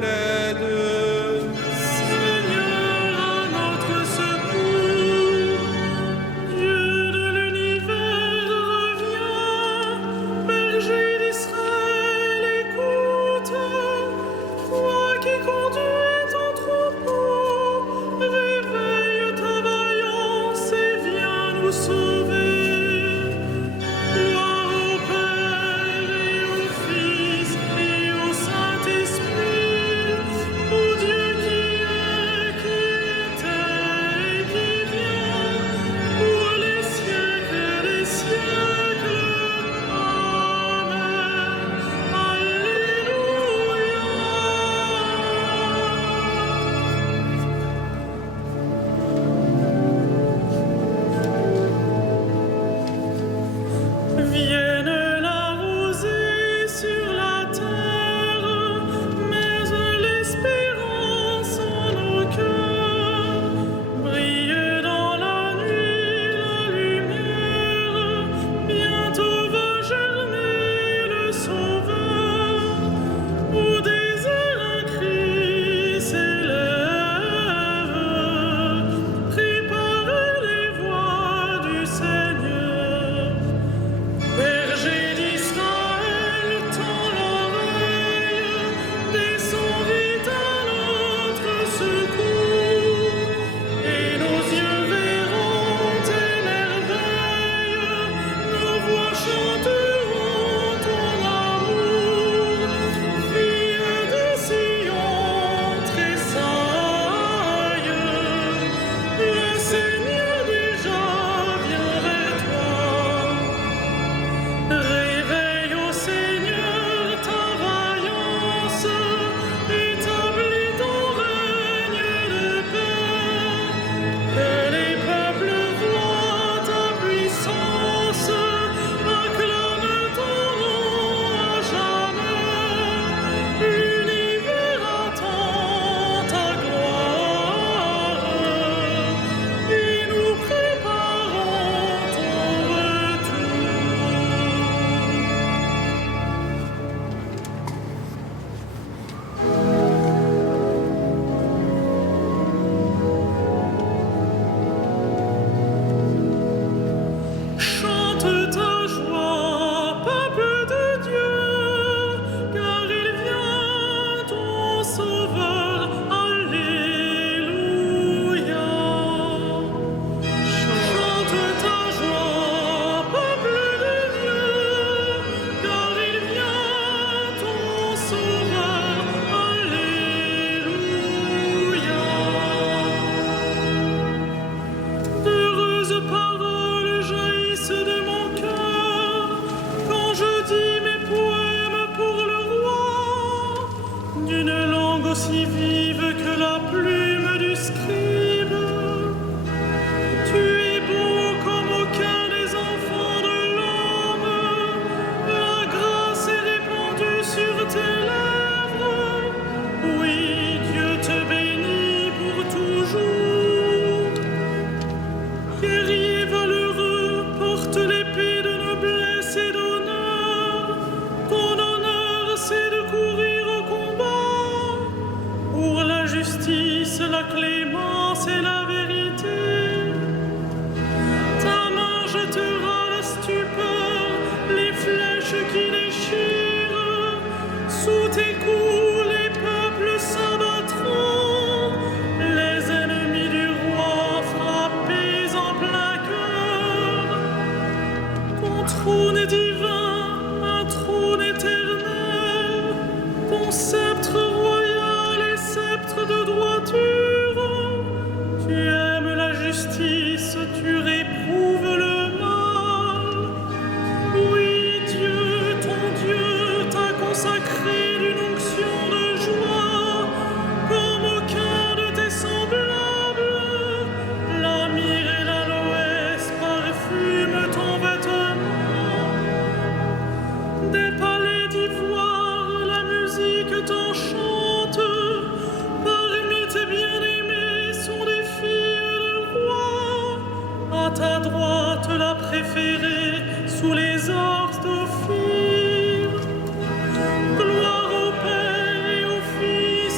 l'aide. Seigneur, à notre secours. Dieu de l'univers revient. Berger d'Israël, écoute. Toi qui conduis ton troupeau, réveille ta vaillance et viens nous sauver. Gloire au Père et au Fils et au Saint-Esprit, au Dieu qui était et qui vient, pour les siècles des siècles. Amen. Alléluia. Vienne la rosée sur la terre, mais l'espérance en nos cœurs. Brille dans la nuit la lumière, bientôt va germer le Sauveur. Au désert un cri s'élève, prépare les voies du Seigneur. Berger d'Israël, tends l'oreille, descends vite à notre secours, et nos yeux verront tes merveilles, nos voix chanteront ton amour. Fille de Sion, tressaille, le Seigneur déjà vient vers toi. Réveille au Seigneur ta vaillance, établis ton règne de paix. Que les peuples voient ta puissance, acclament ton nom à jamais. L'univers attend ta gloire, et nous préparons ton retour. Chante ta joie, peuple de Dieu, car il vient ton Sauveur. Alléluia. Chante ta joie, peuple de Dieu, car il vient ton Sauveur. Alléluia. D'heureuses paroles jaillissent de mon cœur quand je dis mes poèmes pour le roi, d'une langue aussi vive que la plume du scribe. Tu es beau comme aucun des enfants de l'homme, la grâce est répandue sur tes lèvres. Oui, Dieu te bénit pour toujours. Guerrier valeureux, porte l'épée de noblesse et d'honneur. Ton honneur, c'est de courir au combat pour la justice, la clémence et la vérité. Ta main jettera la stupeur, les flèches qui déchirent. Sous tes coups, les peuples s'abattront. Les ennemis du roi frappés en plein cœur. Ton trône est divin, un trône éternel. Ton sceptre royal est sceptre de droiture. Tu aimes la justice, tu réprouves le mal. Oui, Dieu, ton Dieu, t'a consacré d'une onction de joie, comme aucun de tes semblables. La myrrhe et l'aloès parfument ton vêtement. Des palais d'ivoire, la musique t'enchante. Parmi tes bien-aimés sont des filles de rois. À ta droite, la préférée, sous les orques d'Ophir. Gloire au Père et au Fils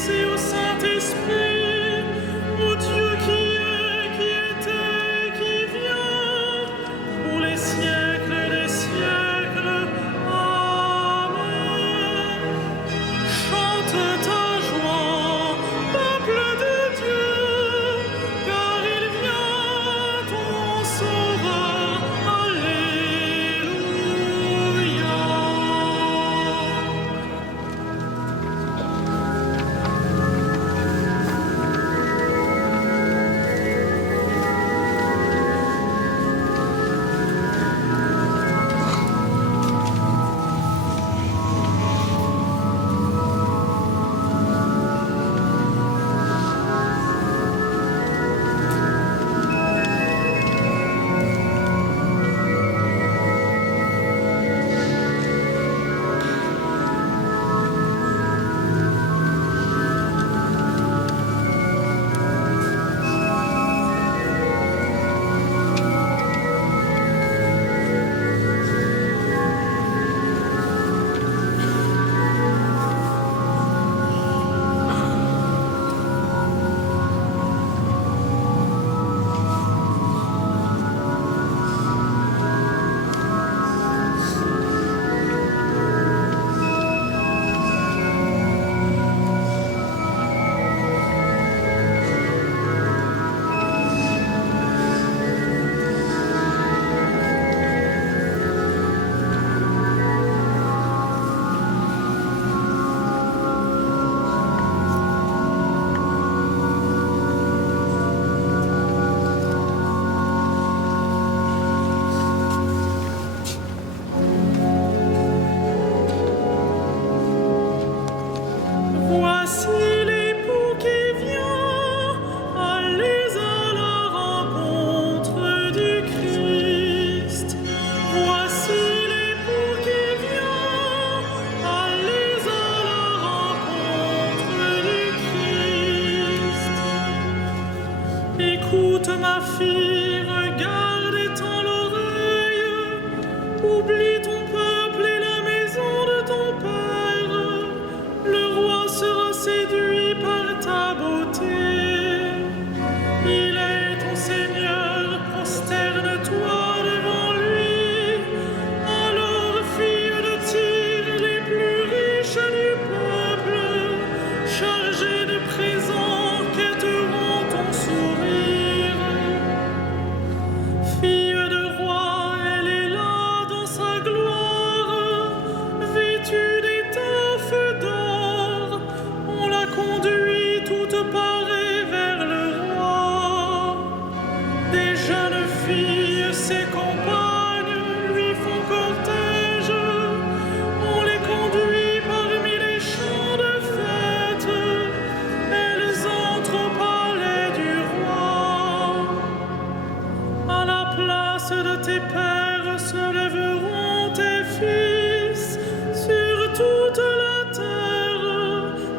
tes pères se lèveront, tes fils, sur toute la terre,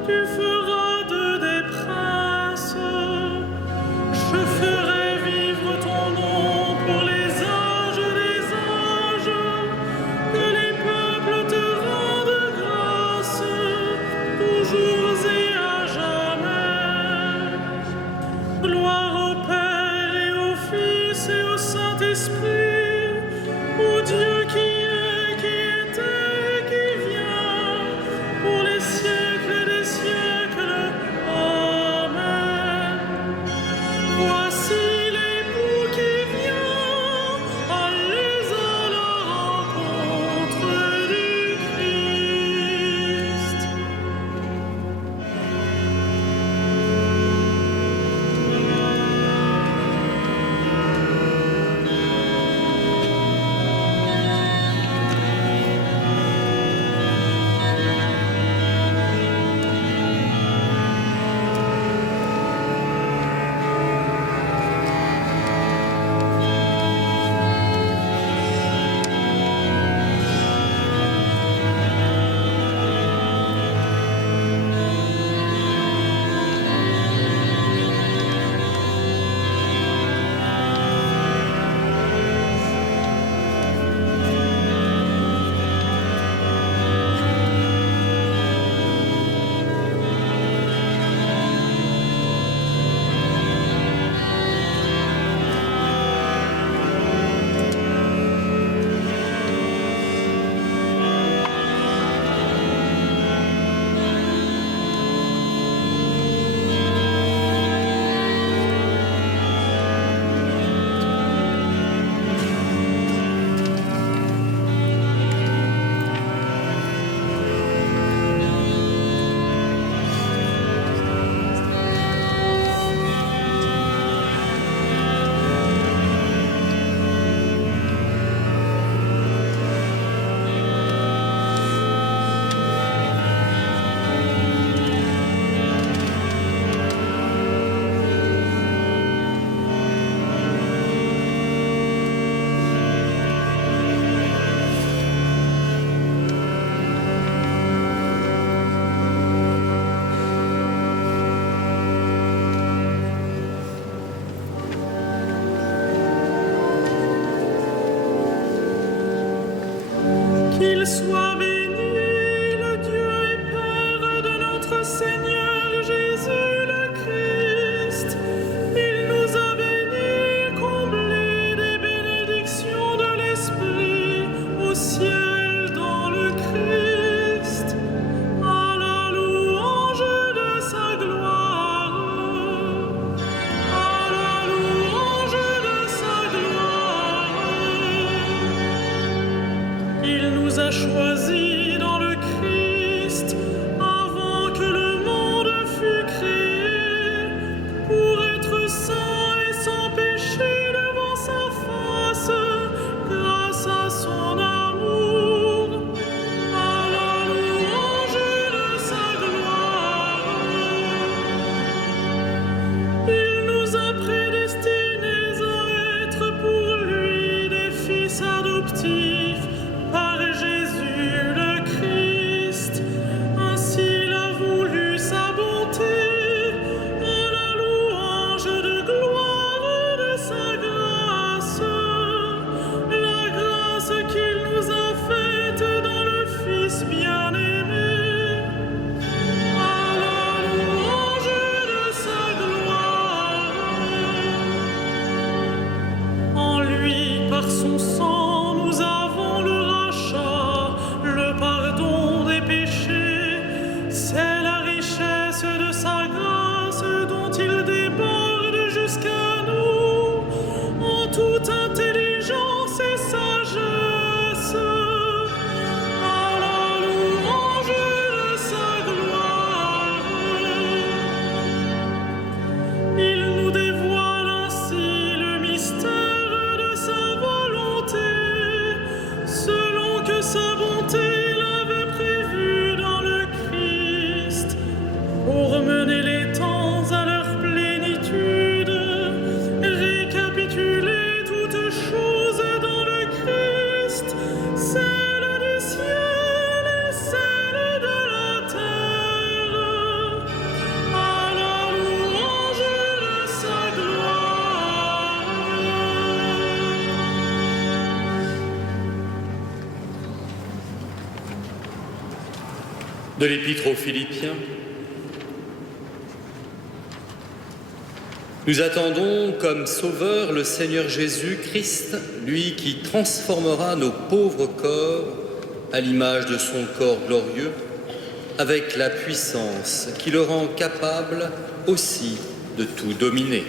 tu feras d'eux des princes. Je ferai vivre ton nom pour les âges des âges, que les peuples te rendent grâce, toujours et à jamais. Gloire au Père et au Fils et au Saint-Esprit, au Dieu qui était et qui vient, pour les siècles des siècles. Amen. Voici l'époux qui vient, allez à la rencontre du Christ. Qu'il soit béni, le Dieu et Père de notre Seigneur Jésus le Christ. Il nous a bénis, comblés des bénédictions de l'Esprit au ciel dans le Christ, à la louange de sa gloire, à la louange de sa gloire. Il nous a choisis dans le Christ avant que le monde fût créé, pour être saints et sans péché devant sa face, grâce à son amour, à la louange de sa gloire. Il nous a prédestinés à être pour lui des fils adoptifs par Jésus le Christ. Ainsi il a voulu sa bonté, à la louange de gloire de sa grâce, la grâce qu'il nous a faite dans le Fils bien-aimé, à la louange de sa gloire. En lui, par son sang, nous avons De l'Épître aux Philippiens. Nous attendons comme Sauveur le Seigneur Jésus-Christ, lui qui transformera nos pauvres corps à l'image de son corps glorieux, avec la puissance qui le rend capable aussi de tout dominer.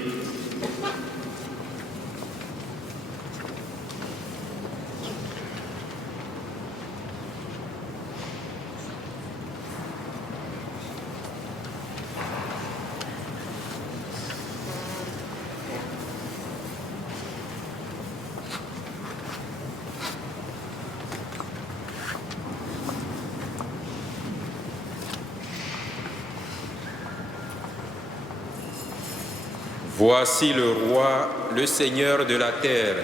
Voici le roi, le Seigneur de la terre.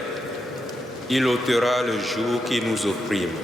Il ôtera le joug qui nous opprime.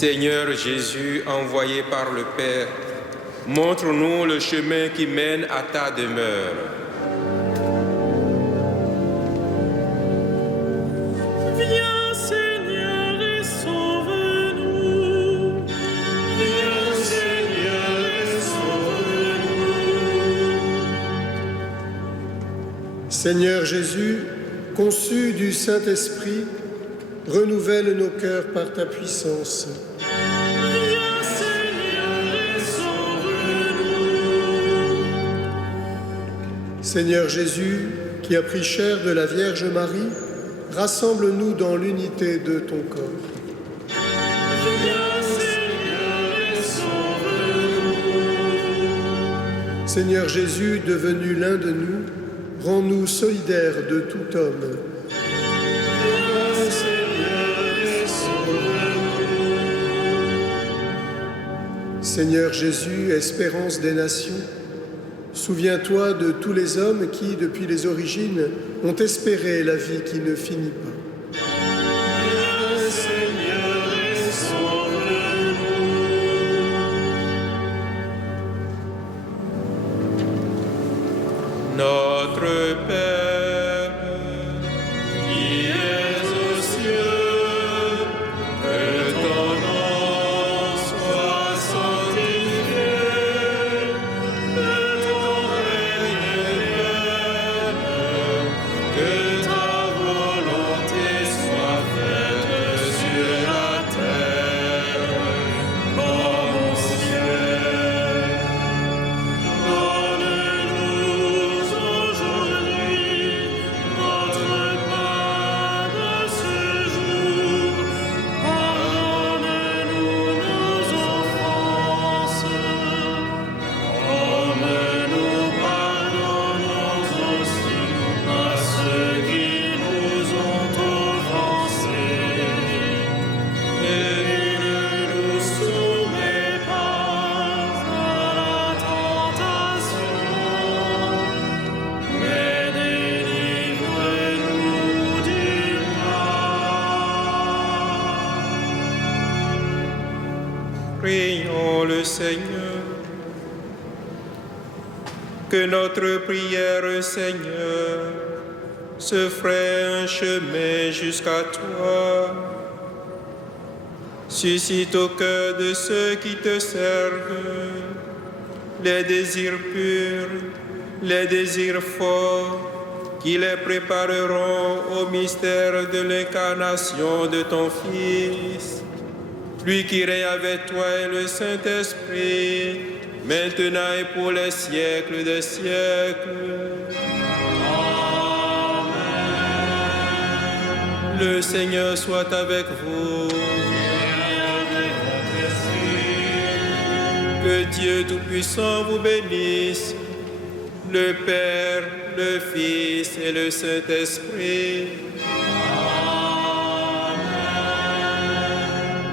Seigneur Jésus, envoyé par le Père, montre-nous le chemin qui mène à ta demeure. Viens Seigneur et sauve-nous. Viens Seigneur et sauve-nous. Seigneur Jésus, conçu du Saint-Esprit, renouvelle nos cœurs par ta puissance. Viens Seigneur et sauve-nous. Seigneur Jésus, qui as pris chair de la Vierge Marie, rassemble-nous dans l'unité de ton corps. Viens Seigneur et sauve-nous. Seigneur Jésus, devenu l'un de nous, rends-nous solidaires de tout homme. Seigneur Jésus, espérance des nations, Souviens-toi de tous les hommes qui, depuis les origines, ont espéré la vie qui ne finit pas. Le Seigneur est sauve-nous. Notre Père, Qui es aux cieux, que ton nom soit sanctifié, que ton règne vienne, que ta volonté soit faite sur la terre comme au ciel. Donne-nous aujourd'hui notre pain de ce jour. Pardonne-nous nos offenses, comme nous pardonnons aussi à ceux qui nous ont offensés. Et ne nous soumets pas à la tentation, mais délivre-nous du mal. prions le Seigneur. Que notre prière, Seigneur, se ferait un chemin jusqu'à toi. Suscite au cœur de ceux qui te servent les désirs purs, les désirs forts, qui les prépareront au mystère de l'incarnation de ton Fils, lui qui règne avec toi et le Saint-Esprit, maintenant et pour les siècles des siècles. Amen. Le Seigneur soit avec vous. Que Dieu Tout-Puissant vous bénisse, le Père, le Fils et le Saint-Esprit. Amen.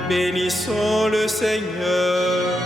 Bénissons le Seigneur.